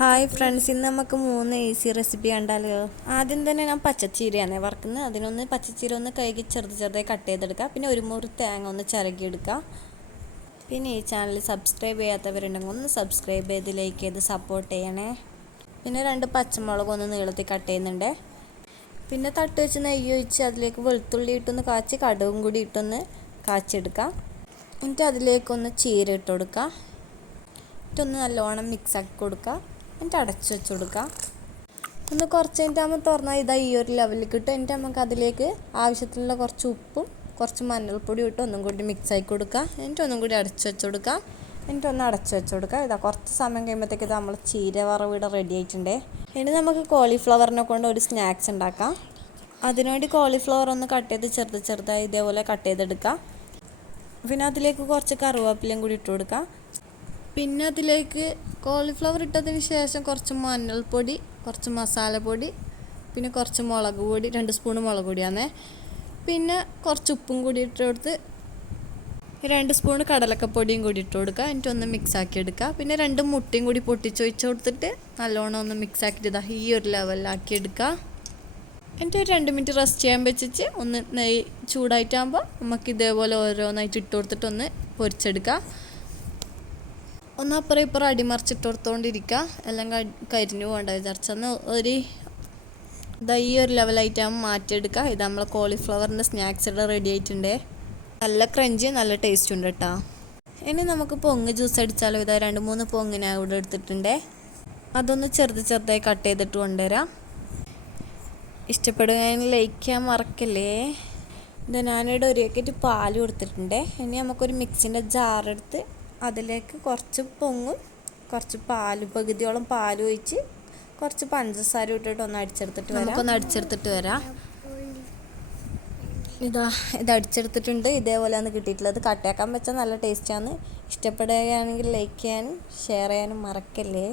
Hi friends ഇന്ന് നമുക്ക് മൂന്ന് ഈസി റെസിപ്പി കണ്ടാലോ? ആദ്യം തന്നെ ഞാൻ പച്ചച്ചീരയാണ് വറക്കുന്നത്. അതിനൊന്ന് പച്ചച്ചീര ഒന്ന് കഴുകി ചെറുത് ചെറുതായി കട്ട് ചെയ്തെടുക്കുക പിന്നെ ഒരു മുറി തേങ്ങ ഒന്ന് ചിരകിയെടുക്കുക പിന്നെ ഈ ചാനൽ സബ്സ്ക്രൈബ് ചെയ്യാത്തവരുണ്ടെങ്കിൽ ഒന്ന് സബ്സ്ക്രൈബ് ചെയ്ത് ലൈക്ക് ചെയ്ത് സപ്പോർട്ട് ചെയ്യണേ. പിന്നെ രണ്ട് പച്ചമുളക് ഒന്ന് നീളത്തിൽ കട്ട് ചെയ്യുന്നുണ്ട്. പിന്നെ തട്ട് വെച്ച് നെയ്യ് ഒഴിച്ച് അതിലേക്ക് വെളുത്തുള്ളി ഇട്ടൊന്ന് കാച്ചി കടുകും കൂടി ഇട്ടൊന്ന് കാച്ചെടുക്കുക എന്നിട്ട് അതിലേക്കൊന്ന് ചീര ഇട്ട് കൊടുക്കുക എന്നിട്ടൊന്ന് നല്ലോണം മിക്സ് ആക്കി കൊടുക്കുക എന്നിട്ട് അടച്ച് വെച്ച് കൊടുക്കുക ഒന്ന് കുറച്ച് കഴിഞ്ഞിട്ട് നമ്മൾ തുറന്നാൽ ഇതാ ഈ ഒരു ലെവലിൽ കിട്ടും എന്നിട്ട് നമുക്ക് അതിലേക്ക് ആവശ്യത്തിനുള്ള കുറച്ച് ഉപ്പും കുറച്ച് മഞ്ഞൾപ്പൊടി ഇട്ട് ഒന്നും കൂടി മിക്സ് ആക്കി കൊടുക്കുക എന്നിട്ട് ഒന്നും കൂടി അടച്ച് വെച്ച് കൊടുക്കുക എന്നിട്ട് ഒന്ന് അടച്ച് വെച്ച് കൊടുക്കുക ഇതാ കുറച്ച് സമയം കഴിയുമ്പോഴത്തേക്ക് ഇത് നമ്മൾ ചീര വറവ് ഇവിടെ റെഡി ആയിട്ടുണ്ട്. ഇനി നമുക്ക് കോളിഫ്ലവറിനെ കൊണ്ട് ഒരു സ്നാക്സ് ഉണ്ടാക്കാം. അതിനുവേണ്ടി കോളിഫ്ലവർ ഒന്ന് കട്ട് ചെയ്ത് ചെറുത് ചെറുതായി ഇതേപോലെ കട്ട് ചെയ്തെടുക്കുക പിന്നെ അതിലേക്ക് കുറച്ച് കറിവേപ്പിലയും കൂടി ഇട്ട് കൊടുക്കുക പിന്നെ അതിലേക്ക് കോളിഫ്ലവർ ഇട്ടതിന് ശേഷം കുറച്ച് മഞ്ഞൾപ്പൊടി കുറച്ച് മസാലപ്പൊടി പിന്നെ കുറച്ച് മുളക് പൊടി രണ്ട് സ്പൂൺ മുളക് പൊടിയാണേ പിന്നെ കുറച്ച് ഉപ്പും കൂടി ഇട്ട് കൊടുത്ത് രണ്ട് സ്പൂൺ കടലക്കപ്പൊടിയും കൂടി ഇട്ട് കൊടുക്കുക. എന്നിട്ട് ഒന്ന് മിക്സ് ആക്കി എടുക്കുക. പിന്നെ രണ്ട് മുട്ടയും കൂടി പൊട്ടിച്ചൊഴിച്ച് കൊടുത്തിട്ട് നല്ലോണം ഒന്ന് മിക്സ് ആക്കിയിട്ട് ഇതാ ഈ ഒരു ലെവലിലാക്കി എടുക്കുക. എന്നിട്ട് ഒരു രണ്ട് മിനിറ്റ് റെസ്റ്റ് ചെയ്യാൻ വെച്ചിട്ട് ഒന്ന് നെയ്യ് ചൂടായിട്ടാകുമ്പോൾ നമുക്ക് ഇതേപോലെ ഓരോന്നായിട്ട് ഇട്ട് കൊടുത്തിട്ട് ഒന്ന് പൊരിച്ചെടുക്കുക. ഒന്ന് അപ്പുറം ഇപ്പുറം അടിമറിച്ചിട്ട് എല്ലാം കരിഞ്ഞു പോകണ്ട. വിചാരിച്ചെന്ന് ഒരു ഇതാ ഈ ഒരു ലെവലായിട്ടാകുമ്പോൾ മാറ്റിയെടുക്കുക ഇത് നമ്മളെ കോളിഫ്ലവറിന്റെ സ്നാക്സ് ഇവിടെ റെഡി ആയിട്ടുണ്ട്. നല്ല ക്രഞ്ചി നല്ല ടേസ്റ്റ് ഉണ്ട് കേട്ടോ ഇനി നമുക്ക് പൊങ്ങ് ജ്യൂസ് അടിച്ചാലോ? ഇതാ രണ്ട് മൂന്ന് പൊങ്ങിനെ ഇവിടെ എടുത്തിട്ടുണ്ട്. അതൊന്ന് ചെറുത് ചെറുതായി കട്ട് ചെയ്തിട്ട് കൊണ്ടുവരാം. ഇഷ്ടപ്പെടുകയാണെങ്കിൽ ലൈക്ക് ചെയ്യാൻ മറക്കല്ലേ? ഇത് ഞാനിവിടെ ഒരു പാൽ കൊടുത്തിട്ടുണ്ട്. ഇനി നമുക്കൊരു മിക്സിന്റെ ജാറെടുത്ത് അതിലേക്ക് കുറച്ച് പൊങ്ങും കുറച്ച് പാൽ പകുതിയോളം പാൽ ഒഴിച്ച് കുറച്ച് പഞ്ചസാര ഇട്ടിട്ട് ഒന്ന് അടിച്ചെടുത്തിട്ട് വരാം. നമുക്കൊന്ന് അടിച്ചെടുത്തിട്ട് വരാം. ഇതാ ഇത് അടിച്ചെടുത്തിട്ടുണ്ട്. ഇതേപോലെയാണ് കിട്ടിയിട്ടുള്ളത്. കട്ടയാക്കാൻ വെച്ചാൽ നല്ല ടേസ്റ്റാണ് ഇഷ്ടപ്പെടുകയാണെങ്കിൽ ലൈക്ക് ചെയ്യാനും ഷെയർ ചെയ്യാനും മറക്കല്ലേ?